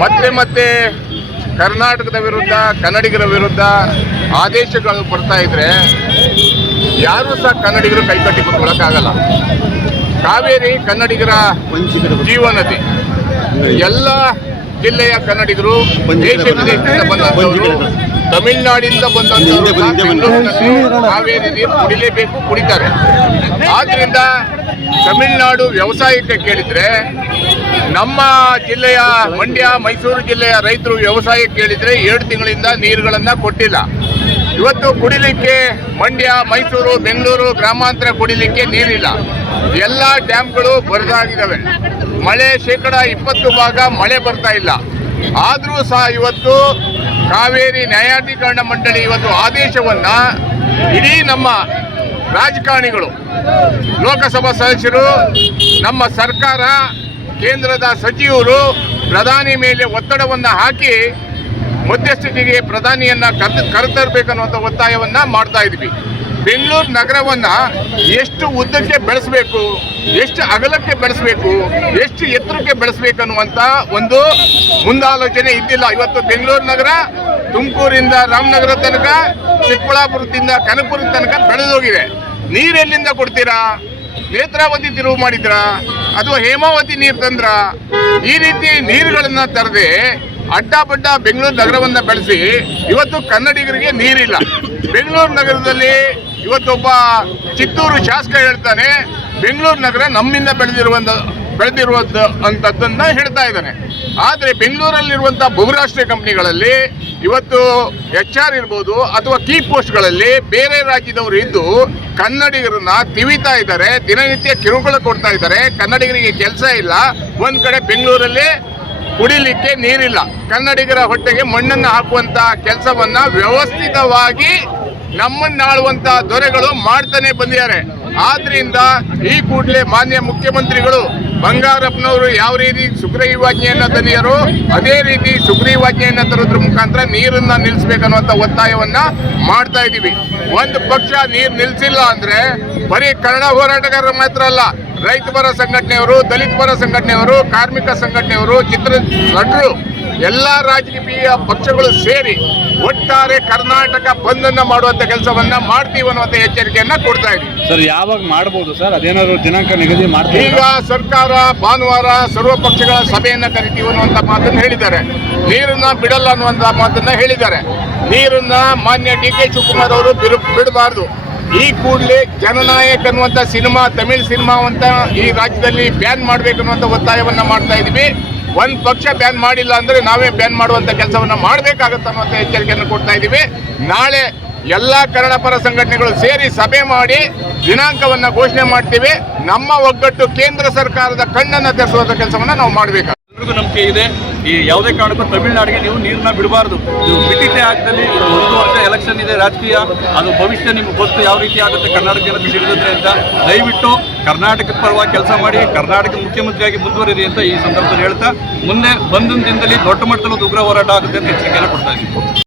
ಮತ್ತೆ ಮತ್ತೆ ಕರ್ನಾಟಕದ ವಿರುದ್ಧ ಕನ್ನಡಿಗರ ವಿರುದ್ಧ ಆದೇಶಗಳು ಬರ್ತಾ ಇದ್ರೆ ಯಾರೂ ಸಹ ಕನ್ನಡಿಗರು ಕೈಕಟ್ಟಿ ಕೂತ್ಕೊಳ್ಳೋಕ್ಕಾಗಲ್ಲ. ಕಾವೇರಿ ಕನ್ನಡಿಗರ ಜೀವನದಿ. ಎಲ್ಲ ಜಿಲ್ಲೆಯ ಕನ್ನಡಿಗರು ದೇಶ ವಿದೇಶದಿಂದ ಬಂದಂಥವರು, ತಮಿಳುನಾಡಿಂದ ಬಂದಂಥವರು ಕಾವೇರಿ ನೀರು ಕುಡಿಲೇಬೇಕು, ಕುಡಿತಾರೆ. ಆದ್ರಿಂದ ತಮಿಳುನಾಡು ವ್ಯವಸಾಯಕ್ಕೆ ಕೇಳಿದ್ರೆ, ನಮ್ಮ ಜಿಲ್ಲೆಯ ಮಂಡ್ಯ ಮೈಸೂರು ಜಿಲ್ಲೆಯ ರೈತರು ವ್ಯವಸಾಯಕ್ಕೆ ಕೇಳಿದ್ರೆ 2 ತಿಂಗಳಿಂದ ನೀರುಗಳನ್ನು ಕೊಟ್ಟಿಲ್ಲ. ಇವತ್ತು ಕುಡಿಲಿಕ್ಕೆ ಮಂಡ್ಯ ಮೈಸೂರು ಬೆಂಗಳೂರು ಗ್ರಾಮಾಂತರ ಕುಡಿಲಿಕ್ಕೆ ನೀರಿಲ್ಲ. ಎಲ್ಲ ಡ್ಯಾಮ್ಗಳು ಬರದಾಗಿದ್ದಾವೆ. ಮಳೆ 20% ಮಳೆ ಬರ್ತಾ ಇಲ್ಲ. ಆದರೂ ಸಹ ಇವತ್ತು ಕಾವೇರಿ ನ್ಯಾಯಾಧೀಕರಣ ಮಂಡಳಿ ಇವತ್ತು ಆದೇಶವನ್ನ ಇಡೀ ನಮ್ಮ ರಾಜಕಾರಣಿಗಳು, ಲೋಕಸಭಾ ಸದಸ್ಯರು, ನಮ್ಮ ಸರ್ಕಾರ, ಕೇಂದ್ರದ ಸಚಿವರು ಪ್ರಧಾನಿ ಮೇಲೆ ಒತ್ತಡವನ್ನು ಹಾಕಿ ಮಧ್ಯಸ್ಥಿತಿಗೆ ಪ್ರಧಾನಿಯನ್ನ ಕರೆತರಬೇಕನ್ನುವಂಥ ಒತ್ತಾಯವನ್ನ ಮಾಡ್ತಾ ಇದ್ವಿ. ಬೆಂಗಳೂರು ನಗರವನ್ನ ಎಷ್ಟು ಉದ್ದಕ್ಕೆ ಬೆಳೆಸಬೇಕು, ಎಷ್ಟು ಅಗಲಕ್ಕೆ ಬೆಳೆಸಬೇಕು, ಎಷ್ಟು ಎತ್ತರಕ್ಕೆ ಬೆಳೆಸಬೇಕನ್ನುವಂಥ ಒಂದು ಮುಂದಾಲೋಚನೆ ಇದ್ದಿಲ್ಲ. ಇವತ್ತು ಬೆಂಗಳೂರು ನಗರ ತುಮಕೂರಿಂದ ರಾಮನಗರ ತನಕ, ಚಿಕ್ಕಬಳ್ಳಾಪುರದಿಂದ ಕನಕಪುರ ತನಕ ಬೆಳೆದೋಗಿದೆ. ನೀರೆಲ್ಲಿಂದ ಕೊಡ್ತೀರಾ? ನೇತ್ರಾವತಿ ತಿರುವು ಮಾಡಿದ್ರಾ ಅಥವಾ ಹೇಮಾವತಿ ನೀರು ತಂದ್ರ? ಈ ರೀತಿ ನೀರುಗಳನ್ನ ತರದೆ ಅಡ್ಡಾಬಡ್ಡ ಬೆಂಗಳೂರು ನಗರವನ್ನ ಬೆಳೆಸಿ ಇವತ್ತು ಕನ್ನಡಿಗರಿಗೆ ನೀರಿಲ್ಲ. ಬೆಂಗಳೂರು ನಗರದಲ್ಲಿ ಇವತ್ತೊಬ್ಬ ಚಿತ್ತೂರು ಶಾಸಕ ಹೇಳ್ತಾನೆ, ಬೆಂಗಳೂರು ನಗರ ನಮ್ಮಿಂದ ಬೆಳೆದಿರುವಂಥದ್ದನ್ನ ಹೇಳ್ತಾ ಇದ್ದಾನೆ. ಆದರೆ ಬೆಂಗಳೂರಲ್ಲಿರುವಂಥ ಬಹುರಾಷ್ಟ್ರೀಯ ಕಂಪ್ನಿಗಳಲ್ಲಿ ಇವತ್ತು HR ಇರ್ಬೋದು ಅಥವಾ ಕೀ ಪೋಸ್ಟ್ಗಳಲ್ಲಿ ಬೇರೆ ರಾಜ್ಯದವರು ಇದ್ದು ಕನ್ನಡಿಗರನ್ನ ತಿವಿತಾ ಇದ್ದಾರೆ, ದಿನನಿತ್ಯ ಕಿರುಕುಳ ಕೊಡ್ತಾ ಇದ್ದಾರೆ. ಕನ್ನಡಿಗರಿಗೆ ಕೆಲಸ ಇಲ್ಲ. ಒಂದ್ ಕಡೆ ಬೆಂಗಳೂರಲ್ಲಿ ಕುಡಿಲಿಕ್ಕೆ ನೀರಿಲ್ಲ. ಕನ್ನಡಿಗರ ಹೊಟ್ಟೆಗೆ ಮಣ್ಣನ್ನು ಹಾಕುವಂತ ಕೆಲಸವನ್ನ ವ್ಯವಸ್ಥಿತವಾಗಿ ನಮ್ಮನ್ನಾಳುವಂತ ದೊರೆಗಳು ಮಾಡ್ತಾನೆ ಬಂದಿದ್ದಾರೆ. ಆದ್ರಿಂದ ಈ ಕೂಡಲೇ ಮಾನ್ಯ ಮುಖ್ಯಮಂತ್ರಿಗಳು ಬಂಗಾರಪ್ಪನವರು ಯಾವ ರೀತಿ ಸುಗ್ರೀವಾಜ್ಞೆಯನ್ನು ತಂದಿರೋ ಅದೇ ರೀತಿ ಸುಗ್ರೀವಾಜ್ಞೆಯನ್ನು ತರೋದ್ರ ಮುಖಾಂತರ ನೀರನ್ನ ನಿಲ್ಲಿಸಬೇಕನ್ನುವಂಥ ಒತ್ತಾಯವನ್ನ ಮಾಡ್ತಾ ಇದ್ದೀವಿ. ಒಂದು ಪಕ್ಷ ನೀರು ನಿಲ್ಲಿಸಿಲ್ಲ ಅಂದ್ರೆ ಬರೀ ಕನ್ನಡ ಹೋರಾಟಗಾರರು ಮಾತ್ರ ಅಲ್ಲ, ರೈತ ಪರ ಸಂಘಟನೆಯವರು, ದಲಿತ ಪರ ಸಂಘಟನೆಯವರು, ಕಾರ್ಮಿಕ ಸಂಘಟನೆಯವರು, ಚಿತ್ರ ನಟರು, ಎಲ್ಲ ರಾಜಕೀಯ ಪಕ್ಷಗಳು ಸೇರಿ ಒಟ್ಟಾರೆ ಕರ್ನಾಟಕ ಬಂದ್ ಅನ್ನ ಮಾಡುವಂತ ಕೆಲಸವನ್ನ ಮಾಡ್ತೀವಿ ಅನ್ನುವಂತ ಎಚ್ಚರಿಕೆಯನ್ನ ಕೊಡ್ತಾ ಇದ್ದೀವಿ. ಸರ್, ಯಾವಾಗ ಮಾಡಬಹುದು ಸರ್? ಅದೇನಾದ್ರು ದಿನಾಂಕ ನಿಗದಿ ಮಾಡ್ತೀವಿ? ಈಗ ಸರ್ಕಾರ ಭಾನುವಾರ ಸರ್ವ ಪಕ್ಷಗಳ ಸಭೆಯನ್ನ ಕರಿತೀವಿ ಅನ್ನುವಂತ ಮಾತನ್ನ ಹೇಳಿದ್ದಾರೆ. ನೀರನ್ನ ಬಿಡಲ್ಲ ಅನ್ನುವಂತ ಮಾತನ್ನ ಹೇಳಿದ್ದಾರೆ. ನೀರನ್ನ ಮಾನ್ಯ DK ಶಿವಕುಮಾರ್ ಅವರು ಬಿಡಬಾರ್ದು. ಈ ಕೂಡಲೇ ಜನನಾಯಕ್ ಅನ್ನುವಂಥ ಸಿನಿಮಾ, ತಮಿಳ್ ಸಿನಿಮಾವಂತ ಈ ರಾಜ್ಯದಲ್ಲಿ ಬ್ಯಾನ್ ಮಾಡಬೇಕನ್ನುವಂಥ ಒತ್ತಾಯವನ್ನ ಮಾಡ್ತಾ ಇದ್ದೀವಿ. ಒಂದು ಪಕ್ಷ ಬ್ಯಾನ್ ಮಾಡಿಲ್ಲ ಅಂದ್ರೆ ನಾವೇ ಬ್ಯಾನ್ ಮಾಡುವಂಥ ಕೆಲಸವನ್ನ ಮಾಡಬೇಕಾಗತ್ತೆ ಅನ್ನುವಂಥ ಎಚ್ಚರಿಕೆಯನ್ನು ಕೊಡ್ತಾ ಇದ್ದೀವಿ. ನಾಳೆ ಎಲ್ಲ ಕನ್ನಡ ಪರ ಸಂಘಟನೆಗಳು ಸೇರಿ ಸಭೆ ಮಾಡಿ ದಿನಾಂಕವನ್ನ ಘೋಷಣೆ ಮಾಡ್ತೀವಿ. ನಮ್ಮ ಒಗ್ಗಟ್ಟು ಕೇಂದ್ರ ಸರ್ಕಾರದ ಕಣ್ಣನ್ನು ತೆರೆಸುವಂಥ ಕೆಲಸವನ್ನ ನಾವು ಮಾಡಬೇಕು. ಎಲ್ರಿಗೂ ನಂಬಿಕೆ ಇದೆ, ಈ ಯಾವುದೇ ಕಾರಣಕ್ಕೂ ತಮಿಳುನಾಡಿಗೆ ನೀವು ನೀರನ್ನ ಬಿಡಬಾರ್ದು. ನೀವು ಬಿಟ್ಟಿದ್ದೇ ಆಗ್ದಲ್ಲಿ 1 ವರ್ಷ ಎಲೆಕ್ಷನ್ ಇದೆ, ರಾಜಕೀಯ, ಅದು ಭವಿಷ್ಯ ನಿಮ್ಗೆ ಗೊತ್ತು ಯಾವ ರೀತಿ ಆಗುತ್ತೆ ಕರ್ನಾಟಕ ಜನತೆ ಸಿಡಿದ್ರೆ ಅಂತ. ದಯವಿಟ್ಟು ಕರ್ನಾಟಕದ ಪರವಾಗಿ ಕೆಲಸ ಮಾಡಿ, ಕರ್ನಾಟಕ ಮುಖ್ಯಮಂತ್ರಿಯಾಗಿ ಮುಂದುವರಿರಿ ಅಂತ ಈ ಸಂದರ್ಭದಲ್ಲಿ ಹೇಳ್ತಾ, ಮುಂದೆ ಬಂದಿನ ದಿನದಲ್ಲಿ ದೊಡ್ಡ ಮಟ್ಟದಲ್ಲಿ ಉಗ್ರ ಹೋರಾಟ ಆಗುತ್ತೆ ಅಂತ ಎಚ್ಚರಿಕೆಯನ್ನು ಕೊಡ್ತಾ ಇದ್ದೀವಿ.